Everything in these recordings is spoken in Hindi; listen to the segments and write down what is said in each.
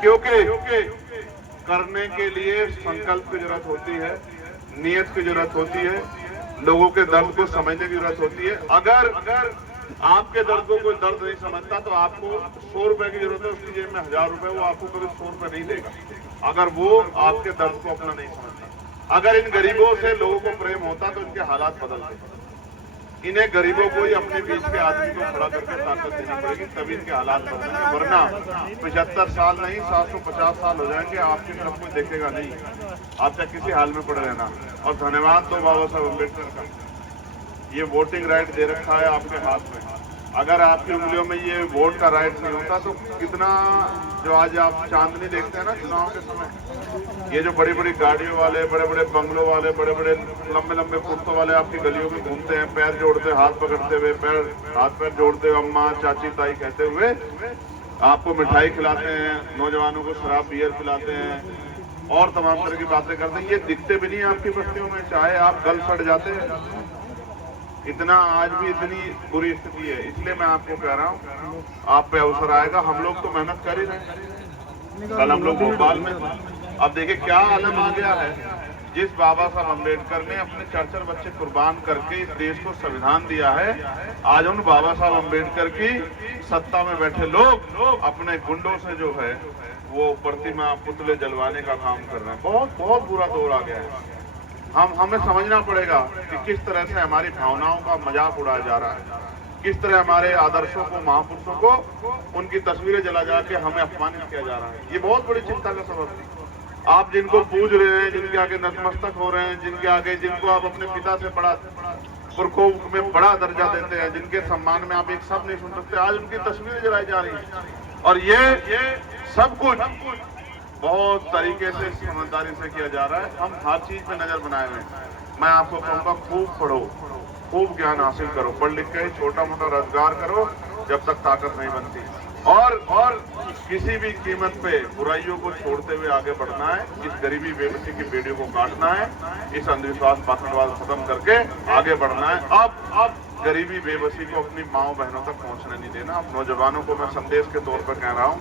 क्योंकि करने के लिए संकल्प की जरूरत होती है, नियत की जरूरत होती है, लोगों के दर्द को समझने की जरूरत होती है। अगर आपके दर्द को कोई दर्द नहीं समझता तो आपको 100 रुपए की जरूरत है, उसकी जेब में 1000 रुपए, वो आपको कभी 100 रुपए नहीं देगा अगर वो आपके दर्द को अपना नहीं समझता। अगर इन गरीबों से लोगों को प्रेम होता तो इनके हालात बदलते। इन्हें गरीबों को ही अपने बीच के आदमी को खड़ा करके ताकत देनी पड़ेगी, तभी इनके हालात बदलेंगे। वरना 75 साल नहीं 750 साल हो जाएंगे, आपकी तरफ कोई देखेगा नहीं, आप चाहे किसी हाल में पड़े रहना। और धन्यवाद तो बाबा साहब अम्बेडकर का, ये वोटिंग राइट दे रखा है आपके हाथ में। अगर आपकी उंगलियों में ये वोट का राइट नहीं होता तो कितना, जो आज आप चांदनी देखते हैं ना चुनाव के समय, ये जो बड़ी बड़ी गाड़ियों वाले, बड़े बड़े बंगलों वाले, बड़े बड़े लंबे लंबे कुर्तों वाले आपकी गलियों में घूमते हैं, पैर जोड़ते, हाथ पकड़ते हुए, हाथ पैर जोड़ते हुए, अम्मा चाची ताई कहते हुए आपको मिठाई खिलाते हैं, नौजवानों को शराब बियर पिलाते हैं और तमाम तरह की बातें करते हैं। ये दिखते भी नहीं आपकी बस्तियों में, चाहे आप गल सड़ जाते हैं। इतना आज भी इतनी बुरी स्थिति है। इसलिए मैं आपको कह रहा हूँ, आप पे अवसर आएगा। हम लोग तो मेहनत कर ही रहे हैं। कल हम लोग भोपाल में, अब देखिए क्या आलम आ गया है। जिस बाबा साहब अम्बेडकर ने अपने 4 बच्चे कुर्बान करके इस देश को संविधान दिया है, आज उन बाबा साहब अम्बेडकर की सत्ता में बैठे लोग अपने गुंडों से जो है वो प्रतिमा पुतले जलवाने का काम कर रहे हैं। बहुत बहुत बुरा दौर आ गया है। हमें समझना पड़ेगा कि किस तरह से हमारी भावनाओं का मजाक उड़ाया जा रहा है, किस तरह हमारे आदर्शों को, महापुरुषों को, उनकी तस्वीरें जला जाके हमें अपमानित किया जा रहा है। ये बहुत बड़ी चिंता का सबब है। आप जिनको पूज रहे हैं, जिनके आगे नतमस्तक हो रहे हैं, जिनके आगे, जिनको आप अपने पिता से बड़ा, पुरखों में बड़ा दर्जा देते हैं, जिनके सम्मान में आप एक शब्द नहीं सुन सकते, आज उनकी तस्वीरें जलाई जा रही है। और ये सब कुछ बहुत तरीके से समझदारी से किया जा रहा है। हम हर चीज पे नजर बनाए हुए हैं। मैं आपको कहूँगा, खूब पढ़ो, खूब ज्ञान हासिल करो, पढ़ लिख के छोटा मोटा रोजगार करो जब तक ताकत नहीं बनती। और किसी भी कीमत पे बुराइयों को छोड़ते हुए आगे बढ़ना है। इस गरीबी बेबसी की बेड़ियों को काटना है, इस अंधविश्वास पाखंडवाद खत्म करके आगे बढ़ना है। अब गरीबी बेबसी को अपनी माओ बहनों तक पहुंचने नहीं देना। अब नौजवानों को मैं संदेश के तौर पर कह रहा हूँ,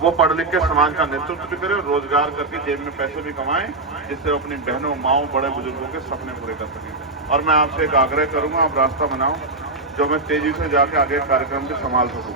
वो पढ़ लिख के समाज का नेतृत्व भी करें, रोजगार करके जेब में पैसे भी कमाएं, जिससे अपनी बहनों, माओ, बड़े बुजुर्गों के सपने पूरे कर सकें। और मैं आपसे एक आग्रह करूंगा, आप रास्ता बनाओ जो मैं तेजी से जाके आगे कार्यक्रम भी संभाल सकूँ।